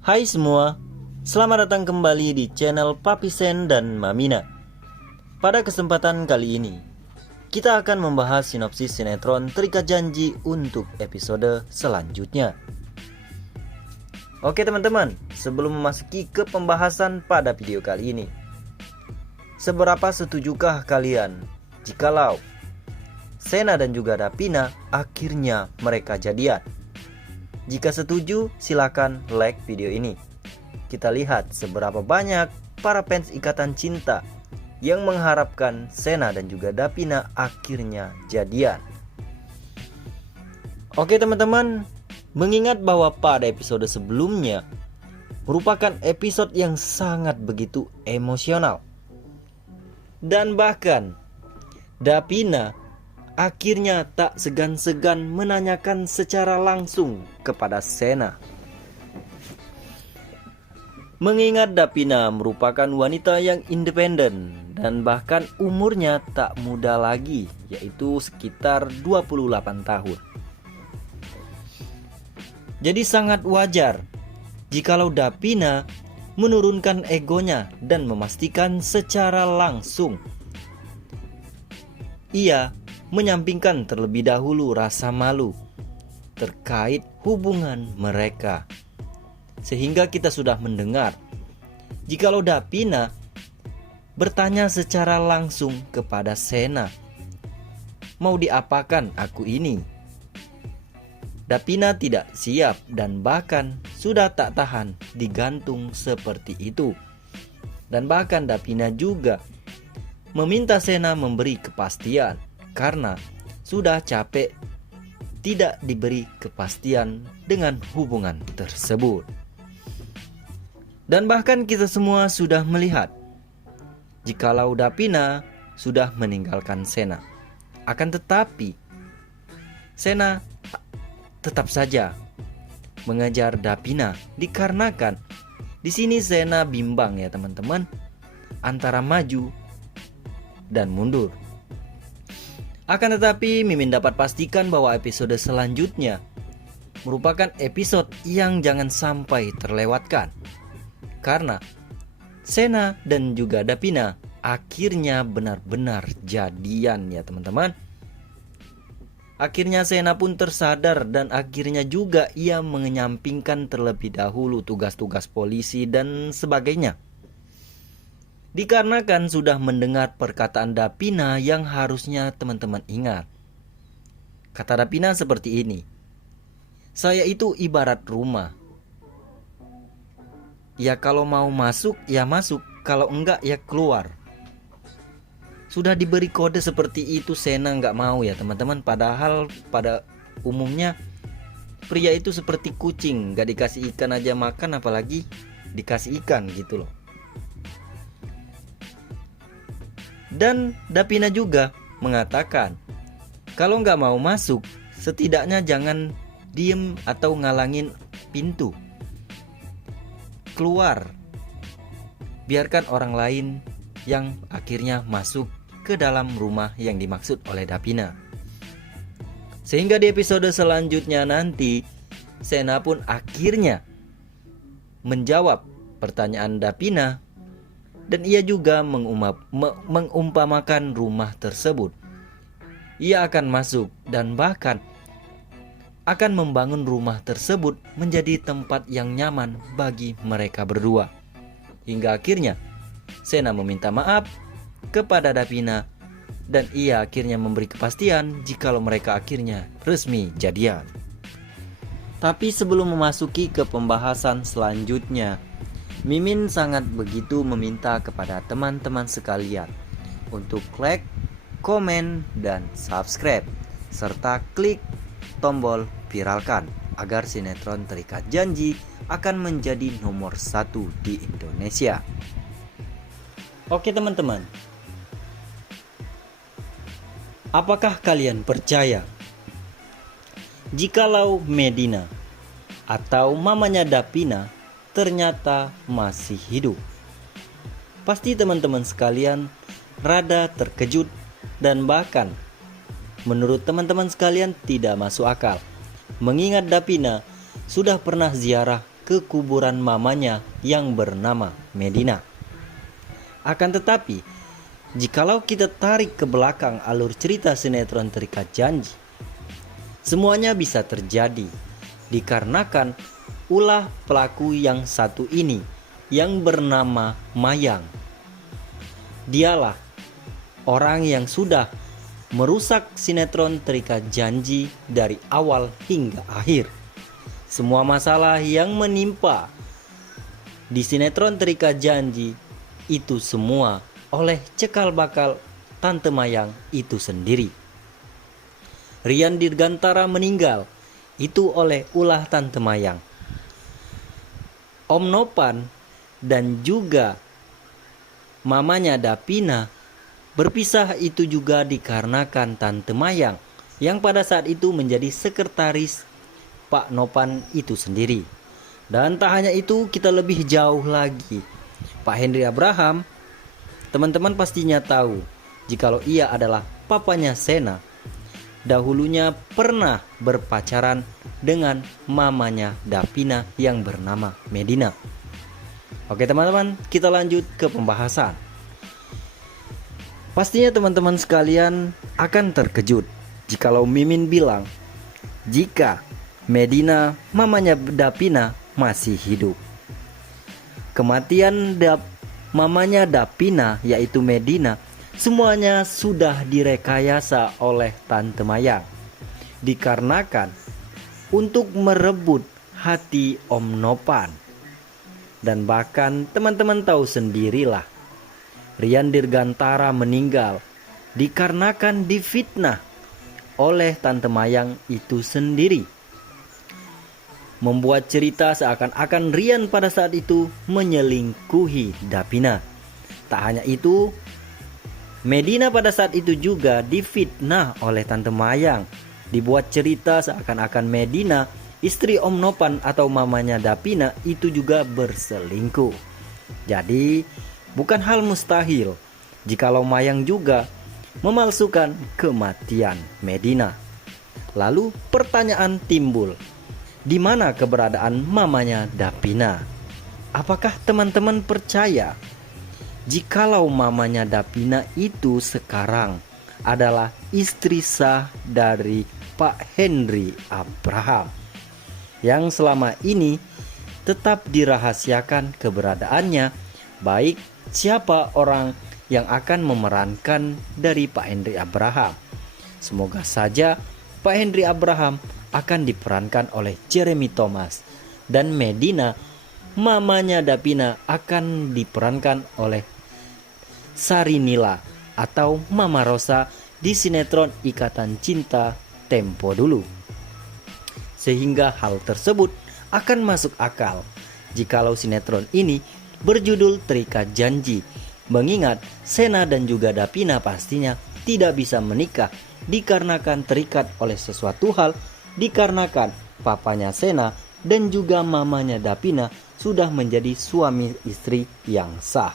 Hai semua, selamat datang kembali di channel Papi Sen dan Mamina. Pada kesempatan kali ini, kita akan membahas sinopsis sinetron Terikat Janji untuk episode selanjutnya. Oke teman-teman, sebelum memasuki ke pembahasan pada video kali ini, seberapa setujukah kalian jikalau Sena dan juga Davina akhirnya mereka jadian? Jika setuju, silakan like video ini. Kita lihat seberapa banyak para fans Ikatan Cinta yang mengharapkan Sena dan juga Davina akhirnya jadian. Oke teman-teman, mengingat bahwa pada episode sebelumnya merupakan episode yang sangat begitu emosional, dan bahkan Davina akhirnya tak segan-segan menanyakan secara langsung kepada Sena. Mengingat Davina merupakan wanita yang independen dan bahkan umurnya tak muda lagi, yaitu sekitar 28 tahun. Jadi sangat wajar jikalau Davina menurunkan egonya dan memastikan secara langsung ia menyampingkan terlebih dahulu rasa malu terkait hubungan mereka. Sehingga kita sudah mendengar jikalau Davina bertanya secara langsung kepada Sena, "Mau diapakan aku ini?" Davina tidak siap dan bahkan sudah tak tahan digantung seperti itu. Dan bahkan Davina juga meminta Sena memberi kepastian karena sudah capek tidak diberi kepastian dengan hubungan tersebut. Dan bahkan kita semua sudah melihat jikalau Davina sudah meninggalkan Sena. Akan tetapi Sena tetap saja mengejar Davina dikarenakan di sini Sena bimbang ya teman-teman, antara maju dan mundur. Akan tetapi Mimin dapat pastikan bahwa episode selanjutnya merupakan episode yang jangan sampai terlewatkan, karena Sena dan juga Davina akhirnya benar-benar jadian ya teman-teman. Akhirnya Sena pun tersadar dan akhirnya juga ia menyampingkan terlebih dahulu tugas-tugas polisi dan sebagainya, dikarenakan sudah mendengar perkataan Davina yang harusnya teman-teman ingat. Kata Davina seperti ini, "Saya itu ibarat rumah. Ya kalau mau masuk ya masuk, kalau enggak ya keluar." Sudah diberi kode seperti itu, Sena nggak mau ya teman-teman. Padahal pada umumnya pria itu seperti kucing, nggak dikasih ikan aja makan, apalagi dikasih ikan gitu loh. Dan Davina juga mengatakan kalau nggak mau masuk, setidaknya jangan diem atau ngalangin pintu. Keluar, biarkan orang lain yang akhirnya masuk ke dalam rumah yang dimaksud oleh Davina. Sehingga di episode selanjutnya nanti Sena pun akhirnya menjawab pertanyaan Davina, dan ia juga mengumpamakan rumah tersebut. Ia akan masuk dan bahkan akan membangun rumah tersebut menjadi tempat yang nyaman bagi mereka berdua. Hingga akhirnya Sena meminta maaf kepada Davina dan ia akhirnya memberi kepastian jikalau mereka akhirnya resmi jadian. Tapi sebelum memasuki ke pembahasan selanjutnya, Mimin sangat begitu meminta kepada teman-teman sekalian untuk like, komen, dan subscribe, serta klik tombol viralkan agar sinetron Terikat Janji akan menjadi nomor 1 di Indonesia. Oke teman-teman, apakah kalian percaya jikalau Medina atau mamanya Davina ternyata masih hidup? Pasti teman-teman sekalian rada terkejut dan bahkan menurut teman-teman sekalian tidak masuk akal, mengingat Davina sudah pernah ziarah ke kuburan mamanya yang bernama Medina. Akan tetapi, jikalau kita tarik ke belakang alur cerita sinetron Terikat Janji, semuanya bisa terjadi dikarenakan ulah pelaku yang satu ini yang bernama Mayang. Dialah orang yang sudah merusak sinetron Terikat Janji dari awal hingga akhir. Semua masalah yang menimpa di sinetron Terikat Janji itu semua oleh cekal bakal Tante Mayang itu sendiri. Rian Dirgantara meninggal itu oleh ulah Tante Mayang. Om Nopan dan juga mamanya Dapina berpisah itu juga dikarenakan Tante Mayang yang pada saat itu menjadi sekretaris Pak Nopan itu sendiri. Dan tak hanya itu, kita lebih jauh lagi. Pak Henry Abraham, teman-teman pastinya tahu jikalau ia adalah papanya Sena. Dahulunya pernah berpacaran dengan mamanya Dapina yang bernama Medina. Oke teman-teman, kita lanjut ke pembahasan. Pastinya teman-teman sekalian akan terkejut jikalau Mimin bilang jika Medina, mamanya Dapina, masih hidup. Kematian mamanya Dapina, yaitu Medina, semuanya sudah direkayasa oleh Tante Mayang. Dikarenakan untuk merebut hati Om Nopan. Dan bahkan teman-teman tahu sendirilah, Rian Dirgantara meninggal dikarenakan difitnah oleh Tante Mayang itu sendiri. Membuat cerita seakan-akan Rian pada saat itu menyelingkuhi Dapina. Tak hanya itu, Medina pada saat itu juga difitnah oleh Tante Mayang. Dibuat cerita seakan-akan Medina, istri Om Nopan atau mamanya Dapina, itu juga berselingkuh. Jadi bukan hal mustahil jikalau Mayang juga memalsukan kematian Medina. Lalu pertanyaan timbul, di mana keberadaan mamanya Dapina? Apakah teman-teman percaya jikalau mamanya Dapina itu sekarang adalah istri sah dari Pak Henry Abraham yang selama ini tetap dirahasiakan keberadaannya, baik siapa orang yang akan memerankan dari Pak Henry Abraham? Semoga saja Pak Henry Abraham akan diperankan oleh Jeremy Thomas, dan Medina, mamanya Dapina, akan diperankan oleh Sari Nila atau Mama Rosa di sinetron Ikatan Cinta tempo dulu. Sehingga hal tersebut akan masuk akal jikalau sinetron ini berjudul Terikat Janji, mengingat Sena dan juga Dapina pastinya tidak bisa menikah dikarenakan terikat oleh sesuatu hal, dikarenakan papanya Sena dan juga mamanya Dapina sudah menjadi suami istri yang sah.